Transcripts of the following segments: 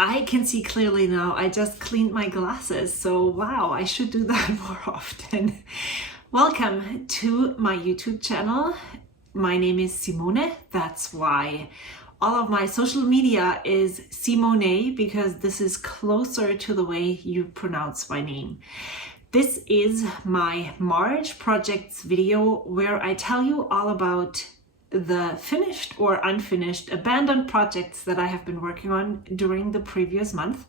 I can see clearly now. I just cleaned my glasses, so wow, I should do that more often. Welcome to my YouTube channel. My name is Simone. That's why all of my social media is Simone, because this is closer to the way you pronounce my name. This is my March projects video where I tell you all about the finished or unfinished abandoned projects that I have been working on during the previous month.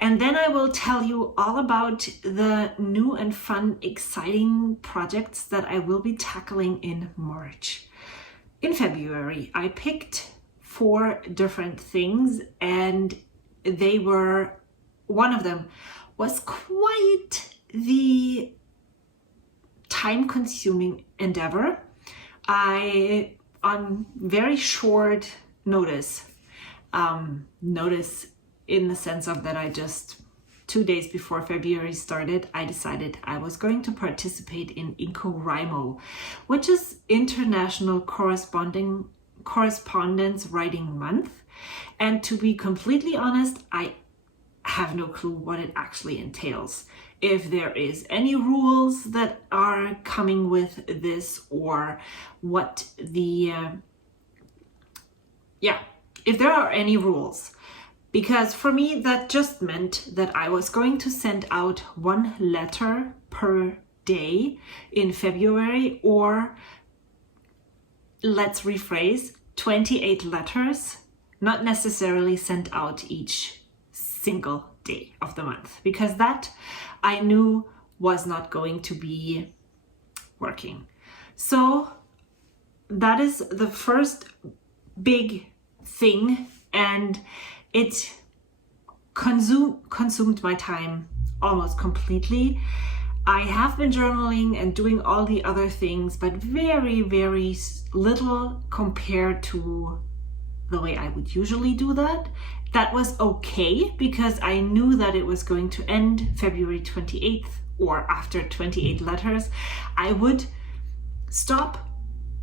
And then I will tell you all about the new and fun, exciting projects that I will be tackling in March. In February, I picked 4 different things, and one of them was quite the time-consuming endeavor. On very short notice in the sense of that I just 2 days before February started, I decided I was going to participate in invigorating, which is International Correspondence Writing Month. And to be completely honest, I have no clue what it actually entails. If there is any rules that are coming with this, or what if there are any rules. Because for me, that just meant that I was going to send out 1 letter per day in February, or let's rephrase, 28 letters, not necessarily sent out each single day of the month, because that I knew was not going to be working. So that is the first big thing, and it consumed my time almost completely. I have been journaling and doing all the other things, but very, very little compared to the way I would usually do that. That was okay, because I knew that it was going to end February 28th, or after 28 letters. I would stop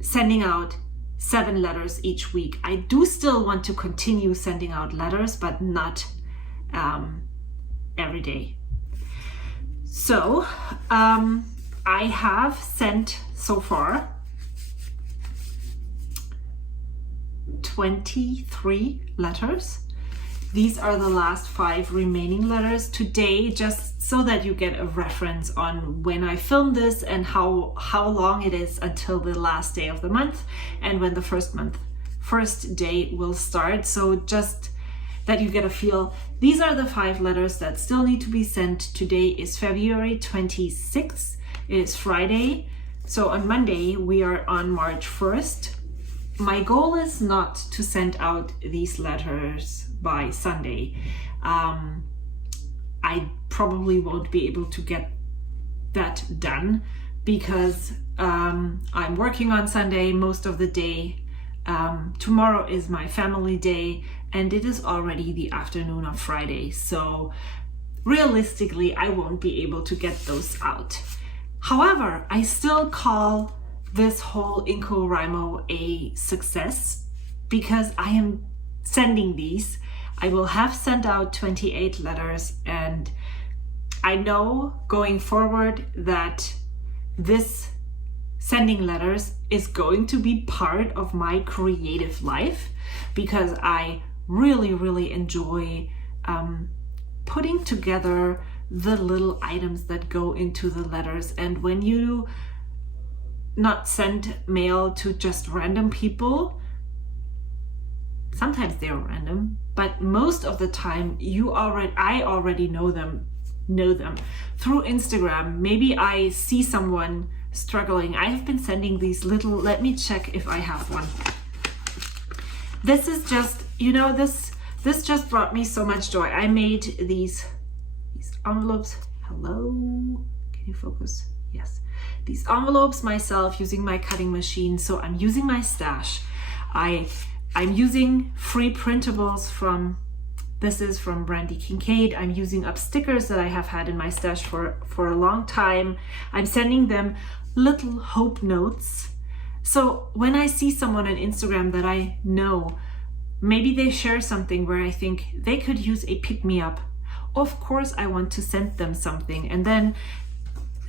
sending out 7 letters each week. I do still want to continue sending out letters, but not every day. So I have sent so far 23 letters. These are the last 5 remaining letters today, just so that you get a reference on when I filmed this and how long it is until the last day of the month and when the first day will start. So just that you get a feel. These are the 5 letters that still need to be sent. Today is February 26th. It is Friday. So on Monday, we are on March 1st. My goal is not to send out these letters by Sunday. I probably won't be able to get that done, because I'm working on Sunday most of the day. Tomorrow is my family day, and it is already the afternoon of Friday. So realistically, I won't be able to get those out. However, I still call this whole invigorating a success, because I am sending these. I will have sent out 28 letters, and I know going forward that this sending letters is going to be part of my creative life, because I really, really enjoy putting together the little items that go into the letters. And when you not send mail to just random people, sometimes they're random, but most of the time I already know them through Instagram. Maybe I see someone struggling. I have been sending these little, let me check if I have one. This is just, this just brought me so much joy. I made these envelopes. Hello, can you focus? Yes. These envelopes myself using my cutting machine. So I'm using my stash. I'm using free printables this is from Brandy Kincaid. I'm using up stickers that I have had in my stash for a long time. I'm sending them little hope notes. So when I see someone on Instagram that I know maybe they share something where I think they could use a pick-me-up. Of course I want to send them something. And then,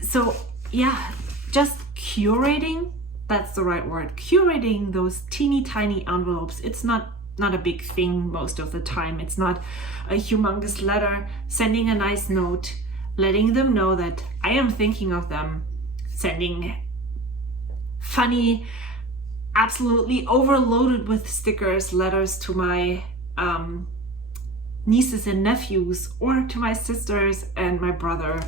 so yeah, just curating, that's the right word, curating those teeny tiny envelopes. It's not a big thing most of the time. It's not a humongous letter. Sending a nice note, letting them know that I am thinking of them, sending funny, absolutely overloaded with stickers letters to my nieces and nephews, or to my sisters and my brother.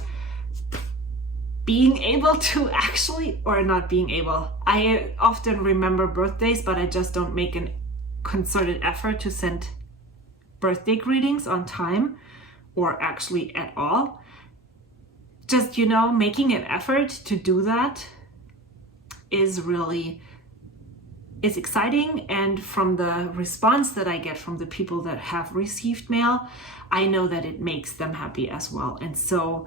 Being able to actually, or not being able, I often remember birthdays, but I just don't make an concerted effort to send birthday greetings on time, or actually at all. Just, you know, making an effort to do that is exciting. And from the response that I get from the people that have received mail, I know that it makes them happy as well. And so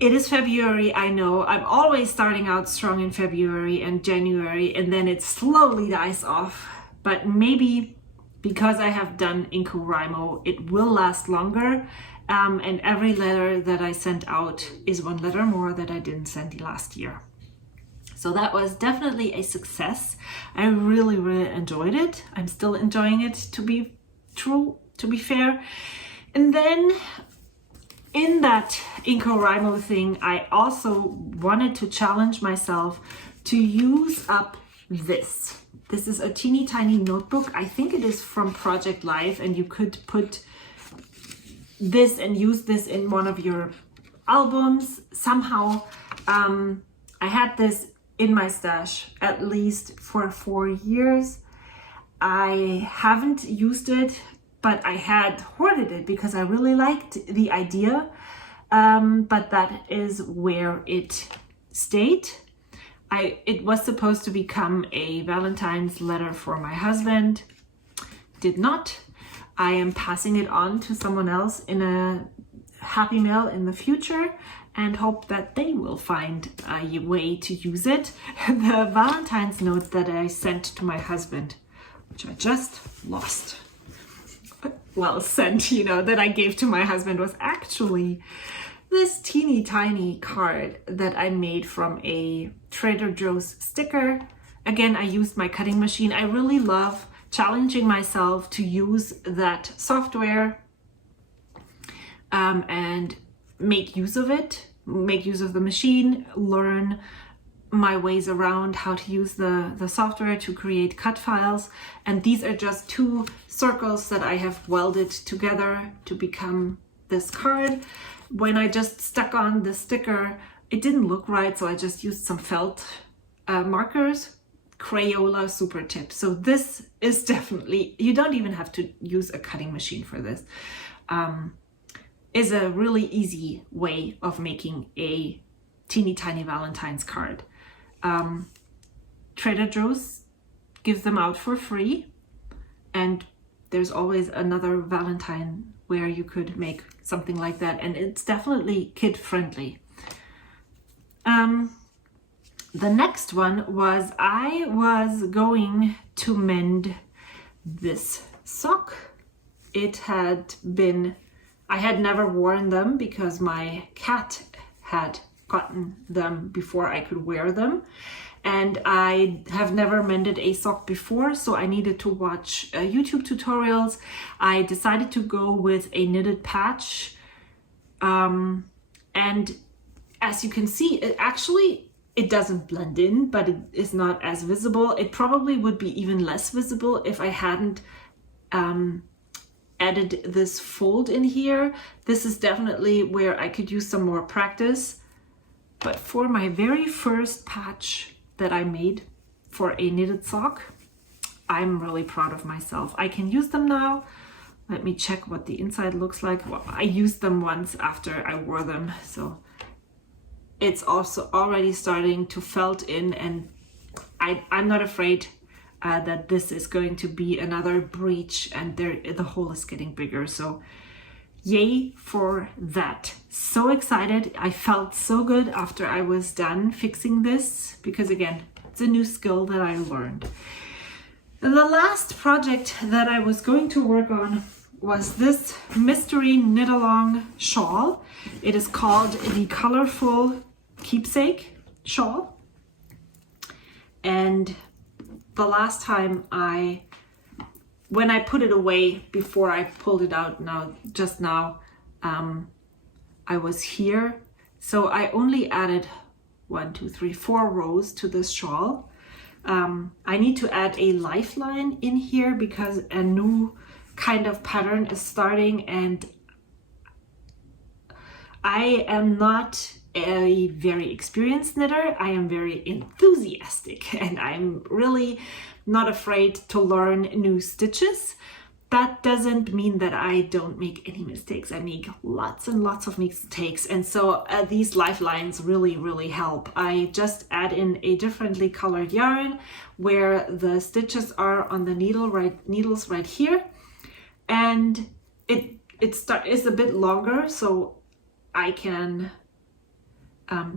it is February, I know. I'm always starting out strong in February and January, and then it slowly dies off. But maybe because I have done IncoWrimo, it will last longer. And every letter that I sent out is one letter more that I didn't send last year. So that was definitely a success. I really, really enjoyed it. I'm still enjoying it, to be fair. And then in that IncoWrimo thing, I also wanted to challenge myself to use up this. This is a teeny tiny notebook. I think it is from Project Life, and you could put this and use this in one of your albums somehow. I had this in my stash at least for 4 years. I haven't used it, but I had hoarded it because I really liked the idea. But that is where it stayed. It was supposed to become a Valentine's letter for my husband. Did not. I am passing it on to someone else in a happy mail in the future, and hope that they will find a way to use it. The Valentine's note that I sent to my husband, which I just lost, well, sent, you know, that I gave to my husband, was actually this teeny tiny card that I made from a Trader Joe's sticker. Again, I used my cutting machine. I really love challenging myself to use that software and make use of it, make use of the machine, learn my ways around how to use the software to create cut files. And these are just 2 circles that I have welded together to become this card. When I just stuck on the sticker, it didn't look right, so I just used some felt markers, Crayola Super Tip. So this is definitely, you don't even have to use a cutting machine for this. Is a really easy way of making a teeny tiny Valentine's card. Trader Joe's gives them out for free, and there's always another Valentine where you could make something like that, and it's definitely kid friendly. The next one was, I was going to mend this sock. It had been, I had never worn them because my cat had gotten them before I could wear them. And I have never mended a sock before, so I needed to watch YouTube tutorials. I decided to go with a knitted patch. And as you can see, it doesn't blend in, but it is not as visible. It probably would be even less visible if I hadn't added this fold in here. This is definitely where I could use some more practice. But for my very first patch that I made for a knitted sock, I'm really proud of myself. I can use them now. Let me check what the inside looks like. Well, I used them once after I wore them, so it's also already starting to felt in, and I'm not afraid that this is going to be another breach, and the hole is getting bigger. So yay for that. So excited. I felt so good after I was done fixing this, because again, it's a new skill that I learned. And the last project that I was going to work on was this mystery knit along shawl. It is called the Colorful Keepsake Shawl. And the last time when I put it away before I pulled it out just now, I was here. So I only added 4 rows to this shawl. I need to add a lifeline in here because a new kind of pattern is starting, and I am not a very experienced knitter. I am very enthusiastic, and I'm really not afraid to learn new stitches. That doesn't mean that I don't make any mistakes. I make lots and lots of mistakes, and so these lifelines really help. I just add in a differently colored yarn where the stitches are on the needles right here, and it is a bit longer so I can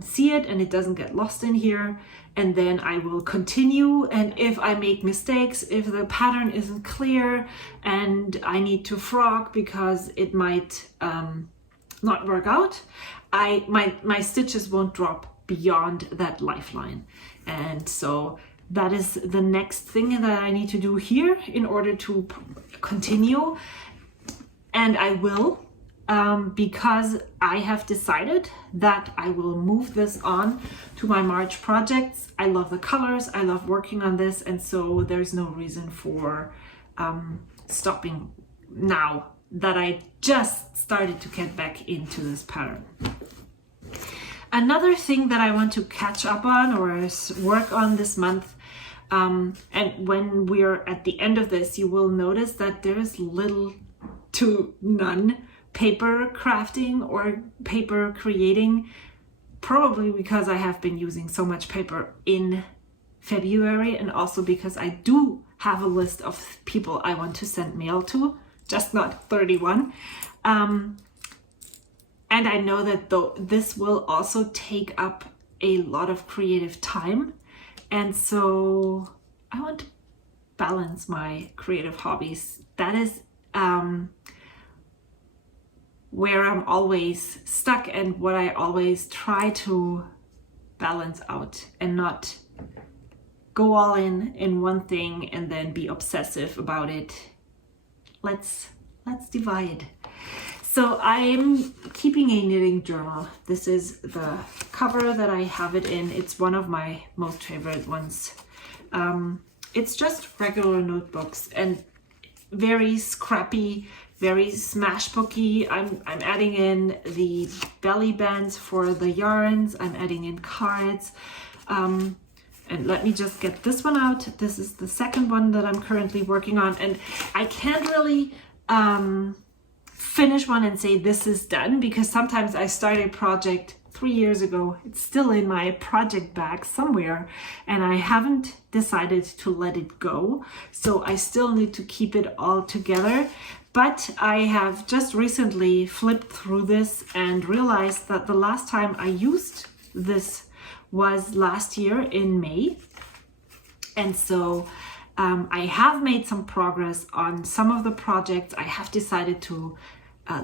see it and it doesn't get lost in here. And then I will continue, and if I make mistakes, if the pattern isn't clear and I need to frog because it might not work out, my stitches won't drop beyond that lifeline. And so that is the next thing that I need to do here in order to continue, and I will. Because I have decided that I will move this on to my March projects. I love the colors, I love working on this, and so there's no reason for stopping now that I just started to get back into this pattern. Another thing that I want to catch up on or work on this month, and when we're at the end of this, you will notice that there is little to none paper crafting or paper creating, probably because I have been using so much paper in February, and also because I do have a list of people I want to send mail to, just not 31. And I know that this will also take up a lot of creative time, and so I want to balance my creative hobbies. That is where I'm always stuck and what I always try to balance out, and not go all in one thing and then be obsessive about it. Let's divide. So I'm keeping a knitting journal. This is the cover that I have it in. It's one of my most favorite ones. It's just regular notebooks and very scrappy, very smash booky. I'm adding in the belly bands for the yarns. I'm adding in cards. And let me just get this one out. This is the second one that I'm currently working on. And I can't really finish one and say this is done, because sometimes I start a project 3 years ago. It's still in my project bag somewhere, and I haven't decided to let it go. So I still need to keep it all together. But I have just recently flipped through this and realized that the last time I used this was last year in May. And so I have made some progress on some of the projects. I have decided to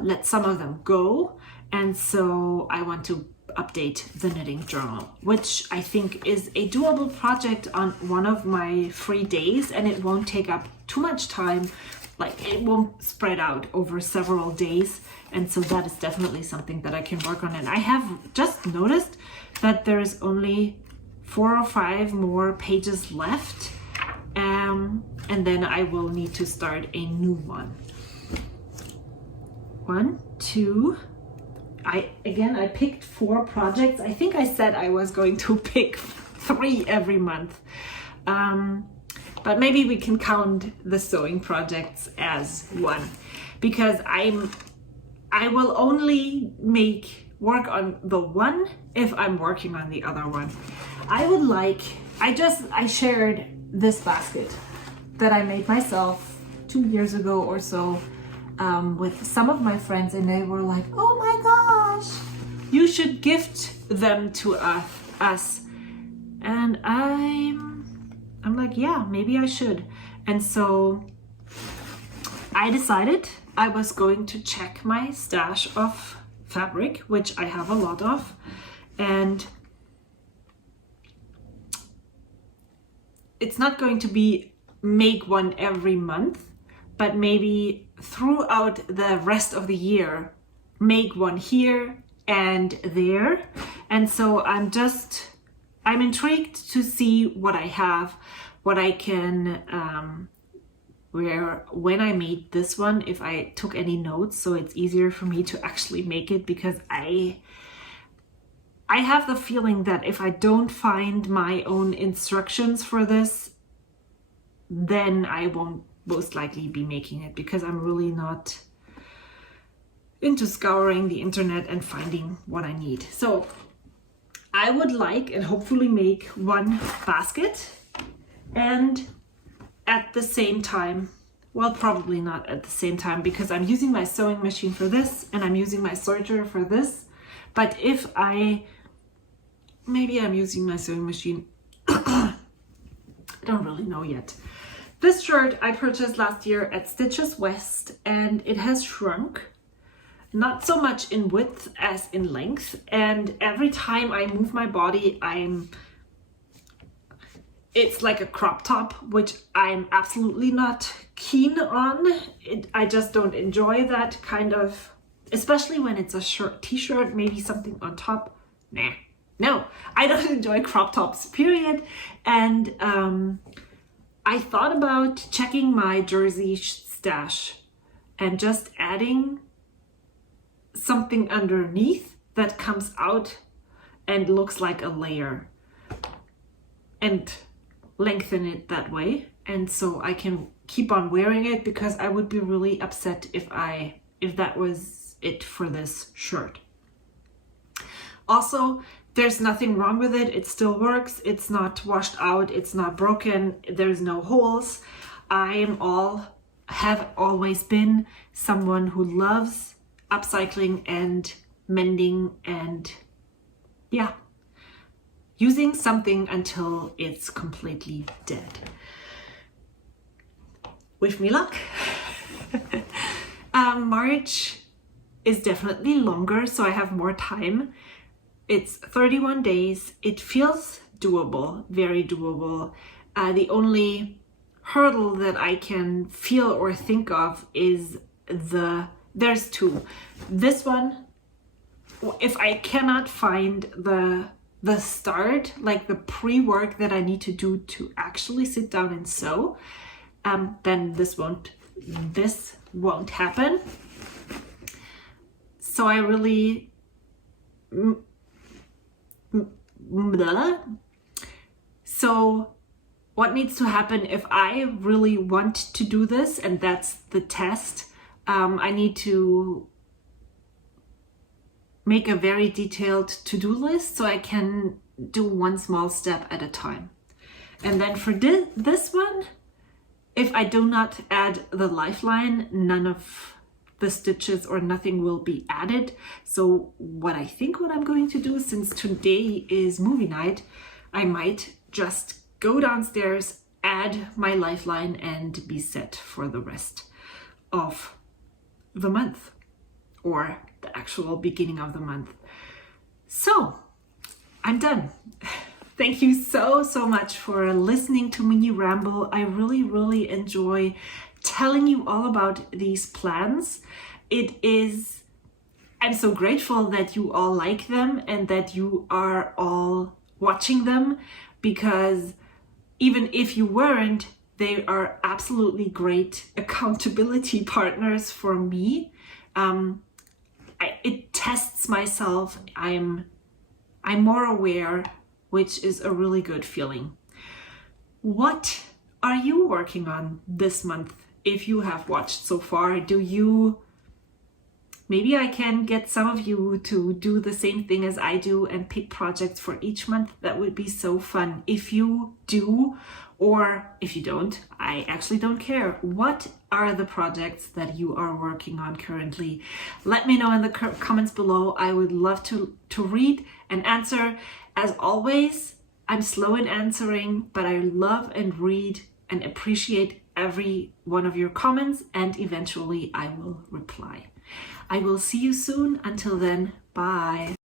let some of them go. And so I want to update the knitting journal, which I think is a doable project on one of my free days, and it won't take up too much time. Like, it won't spread out over several days, and so that is definitely something that I can work on. And I have just noticed that there's only 4 or 5 more pages left, and then I will need to start a new one. 1, 2. I picked 4 projects. I think I said I was going to pick 3 every month. But maybe we can count the sewing projects as one, because I will only work on the one if I'm working on the other one. I shared this basket that I made myself 2 years ago or so with some of my friends, and they were like, oh my gosh, you should gift them to us. And I'm like, yeah, maybe I should. And so I decided I was going to check my stash of fabric, which I have a lot of, and it's not going to be make one every month, but maybe throughout the rest of the year, make one here and there. And so I'm intrigued to see what I have, what I can, when I made this one, if I took any notes, so it's easier for me to actually make it, because I have the feeling that if I don't find my own instructions for this, then I won't most likely be making it, because I'm really not into scouring the internet and finding what I need. So I would like and hopefully make one basket, and at the same time, well, probably not at the same time, because I'm using my sewing machine for this and I'm using my serger for this. But maybe I'm using my sewing machine. I don't really know yet. This shirt I purchased last year at Stitches West, and it has shrunk, not so much in width as in length. And every time I move my body, it's like a crop top, which I'm absolutely not keen on. I just don't enjoy that kind of, especially when it's a t-shirt, maybe something on top. Nah, no, I don't enjoy crop tops, period. And I thought about checking my jersey stash and just adding something underneath that comes out and looks like a layer, and lengthen it that way. And so I can keep on wearing it, because I would be really upset if that was it for this shirt. Also, there's nothing wrong with it. It still works. It's not washed out. It's not broken. There's no holes. Have always been someone who loves upcycling and mending and using something until it's completely dead. Wish me luck. March is definitely longer, so I have more time. It's 31 days. It feels doable, very doable. The only hurdle that I can feel or think of is there's two. This one, if I cannot find the start, like the pre-work that I need to do to actually sit down and sew, then this won't happen. So I really so what needs to happen if I really want to do this, and that's the test, I need to make a very detailed to-do list so I can do one small step at a time. And then for this one, if I do not add the lifeline, none of the stitches or nothing will be added. So what I'm going to do, since today is movie night, I might just go downstairs, add my lifeline, and be set for the rest of the month, or the actual beginning of the month. So I'm done. Thank you so much for listening to me ramble. I really enjoy telling you all about these plans. I'm so grateful that you all like them and that you are all watching them, because even if you weren't, they are absolutely great accountability partners for me. It tests myself. I'm more aware, which is a really good feeling. What are you working on this month? If you have watched so far, maybe I can get some of you to do the same thing as I do and pick projects for each month. That would be so fun. If you do, or if you don't, I actually don't care. What are the projects that you are working on currently? Let me know in the comments below. I would love to read and answer. As always, I'm slow in answering, but I love and read and appreciate every one of your comments, and eventually I will reply. I will see you soon. Until then, bye.